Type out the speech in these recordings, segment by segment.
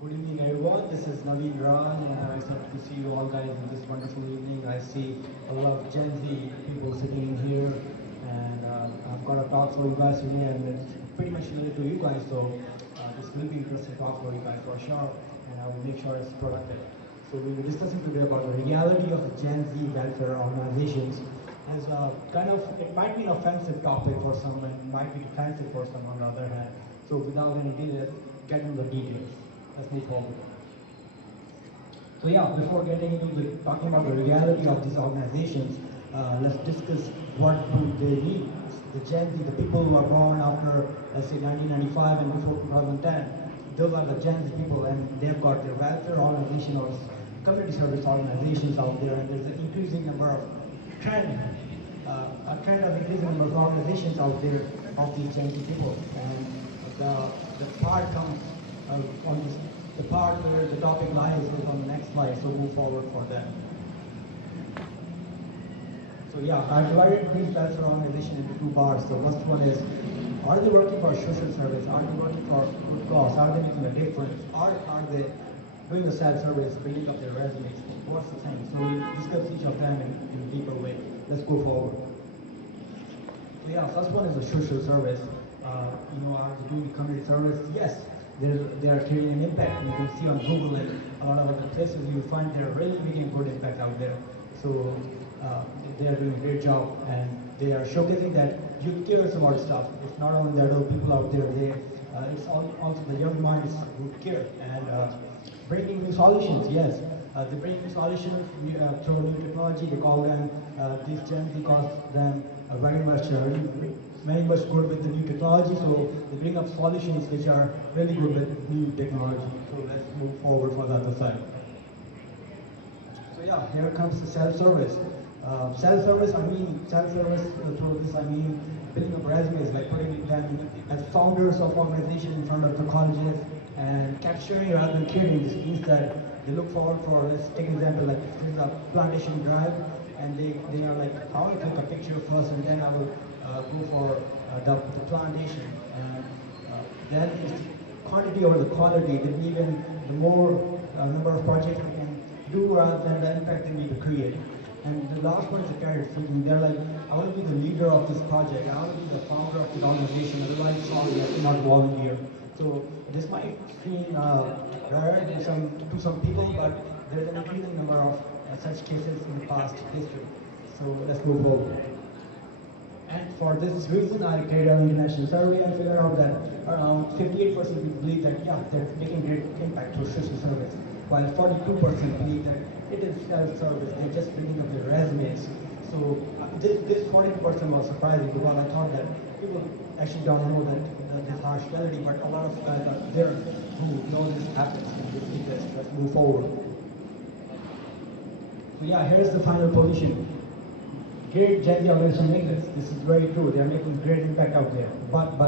Good evening, everyone. This is Naveen Raj, and I'm excited to see you all guys in this wonderful evening. I see a lot of Gen Z people sitting in here, and I've got a talk for you guys today, and it's pretty much related to you guys. So this will be interesting talk for you guys for sure, and I will make sure it's productive. So we will be discussing today about the reality of the Gen Z welfare organizations. As a kind of, it might be an offensive topic for someone, it might be defensive for someone on the other hand. So without any delay, let's get into the details. Let's move forward. So yeah, before getting into talking about the reality of these organizations, let's discuss what do they need. The Gen Z, the people who are born after, let's say, 1995 and before 2010, those are the Gen Z people, and they've got their welfare organization or community service organizations out there, and there's an increasing number of a trend of increasing number of organizations out there of these Gen Z people, and the part comes on this, the part where the topic lies is on the next slide, so move forward for that. So yeah, I've divided these welfare organizations into two parts. The first one is, are they working for social service? Are they working for good cause? Are they making a difference? Or are they doing the self-service, building up their resumes? What's the thing? So we discuss each of them in a deeper way. Let's go forward. So yeah, first one is the social service. Are they doing community service? Yes. They are creating an impact. You can see on Google and a lot of other places you find they're really making a good impact out there. So they are doing a great job, and they are showcasing that you care about stuff. It's not only the adult people out there, it's also the young minds who care and bringing new solutions. Yes, they bring new solutions through new technology. They call them these Gen Z calls them very much good with the new technology, so they bring up solutions which are really good with new technology. So let's move forward for the other side. So yeah, here comes the self-service. Self-service, through this I mean building up resumes, like putting them as founders of organizations in front of the colleges and capturing rather than curating. This means that they look forward for, let's take an example, like there's a plantation drive, and they are like, I want to take a picture first and then I will go for the plantation. And then it's the quantity over the quality. They believe in the more number of projects we can do rather than the impact they need to create. And the last one is the candid thinking. They're like, I want to be the leader of this project. I want to be the founder of the organization. Otherwise, sorry, I cannot volunteer. So this might seem rare to some people, but there's an increasing number of such cases in the past history. So let's move forward. And for this reason, I carried out an international survey and figured out that around 58% people believe that, yeah, they're making great impact through social service, while 42% believe that it is self-service, they're just building up their resumes. So this 42% was surprising because I thought that people actually don't know that this harsh reality, but a lot of guys are there who know this happens and they see this. Let's move forward. So yeah, here's the final position. Great Gen Z organization makers. This is very true. They are making great impact out there. But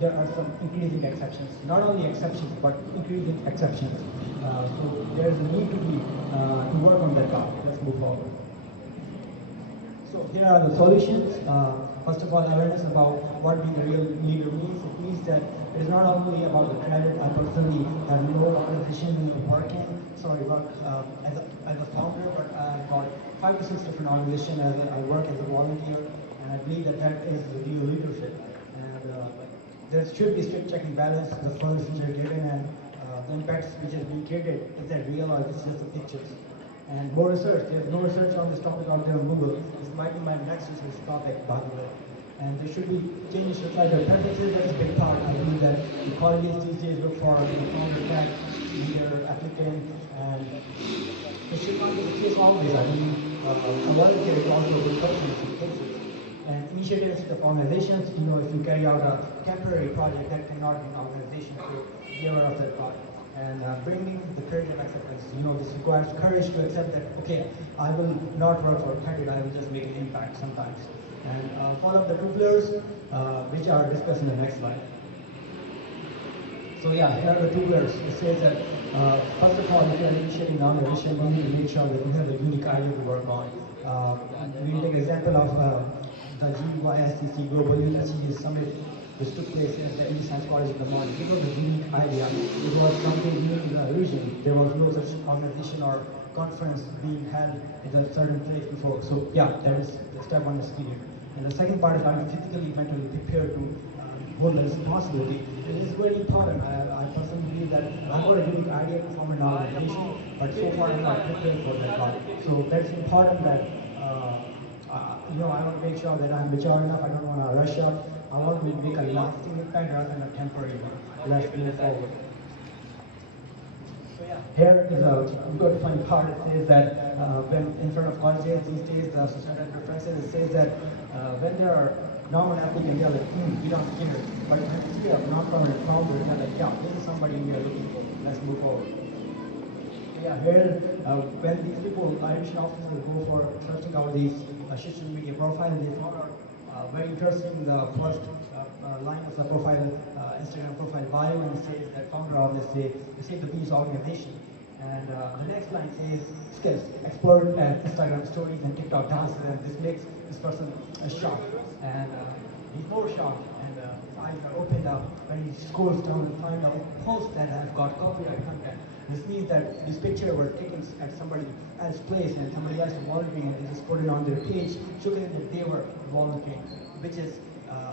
there are some increasing exceptions. Not only exceptions, but increasing exceptions. So there's a need to work on that part. Let's move forward. So here are the solutions. First of all, awareness about what being a real leader means. It means that it is not only about the credit. I personally have no organization working. As a founder, but I've got 5 to 6 different organizations. I work as a volunteer, and I believe that is the real leadership. And there should be strict check and balance. The funds which are given and the impacts which are being created, is that real or is just the pictures? And more research. There's no research on this topic out there on Google. This might be my next research topic, by the way. And there should be changes to societal preferences. That's a big part. I believe that the colleges these days look for the founder tag, leader, applicant, and it should not be the case always. I mean, a volunteer is also a good person in some cases. And initiatives of organizations, if you carry out a temporary project, that cannot be an organization, so be aware of that part. And bringing the courage of acceptance, this requires courage to accept that, okay, I will not work for credit, I will just make an impact sometimes. And follow up the 2 pillars, which are discussed in the next slide. So yeah, here are the 2 pillars. It says that, first of all, if you are initiating an organization, you need to make sure that you have a unique idea to work on. We take an example of the GYSTC Global Youth Achievers Summit which took place at the Indian Science College in the morning. It was a unique idea. It was something new in the region. There was no such organization or conference being held in a certain place before. So yeah, that is the step one is clear. And the second part is I'm physically, mentally prepared to hold the responsibility. And this is very important. I personally believe that I've got a unique idea to form an organization, but so far I'm not prepared for that part. So that's important that I want to make sure that I'm mature enough. I don't want to rush up. I want to make a lasting impact rather than a temporary one. Let's move forward. So yeah, here is a good funny part. It says that when in front of colleges these days, the societal preferences, it says that when there are normal applicants, they're like, we don't care. But when you see a non-permanent founder, they're like, yeah, this is somebody we are looking for. Let's move forward. Yeah, here, when these people, admission officers, go for searching out these social media profiles, they found out very interesting the first line of the profile, Instagram profile bio, and it says that founder of this, they say the Bees organization. And the next line says skills, expert at Instagram stories and TikTok dances, and this makes this person shocked. And he's more shocked, and his eyes are opened up when he scrolls down and finds out posts that have got copyright content. This means that this picture was taken at somebody else's place and somebody else was volunteering, and they just put it on their page, showing that they were volunteering, which is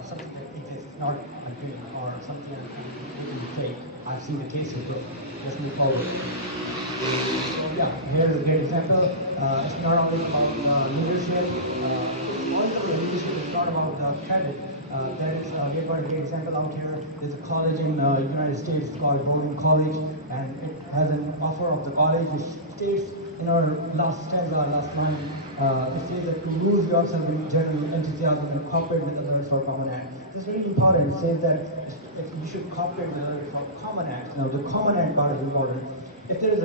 something that exists, not a dream or something that we can fake. I've seen the case of it. Let's move forward. So yeah, here's a great example. It's not only about leadership. It's also leadership. It's not about candid. That is, we have got a great example out here. There's a college in the United States called Bowdoin College, and it has an offer of the college which states in our last stanza, last line, it says that to lose yourself in genuine enthusiasm and cooperate with others for common act. This is really important. It says that you should cooperate with others for common acts. Now, the common act part is important. If there is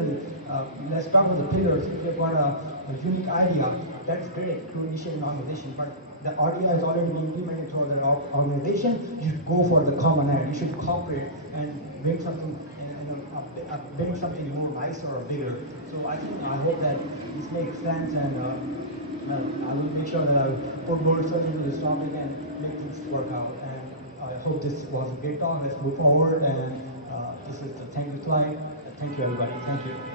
let's start with the pillars. If you've got a unique idea, that's great to initiate an organization, but the idea has already been implemented through the organization. You should go for the common act. You should cooperate and make something, bring something more nicer or bigger. So I hope that this makes sense, and I will make sure that I put more research into this topic and make things work out. And I hope this was a great talk. Let's move forward, and this is the thank you slide. Thank you, everybody. Thank you.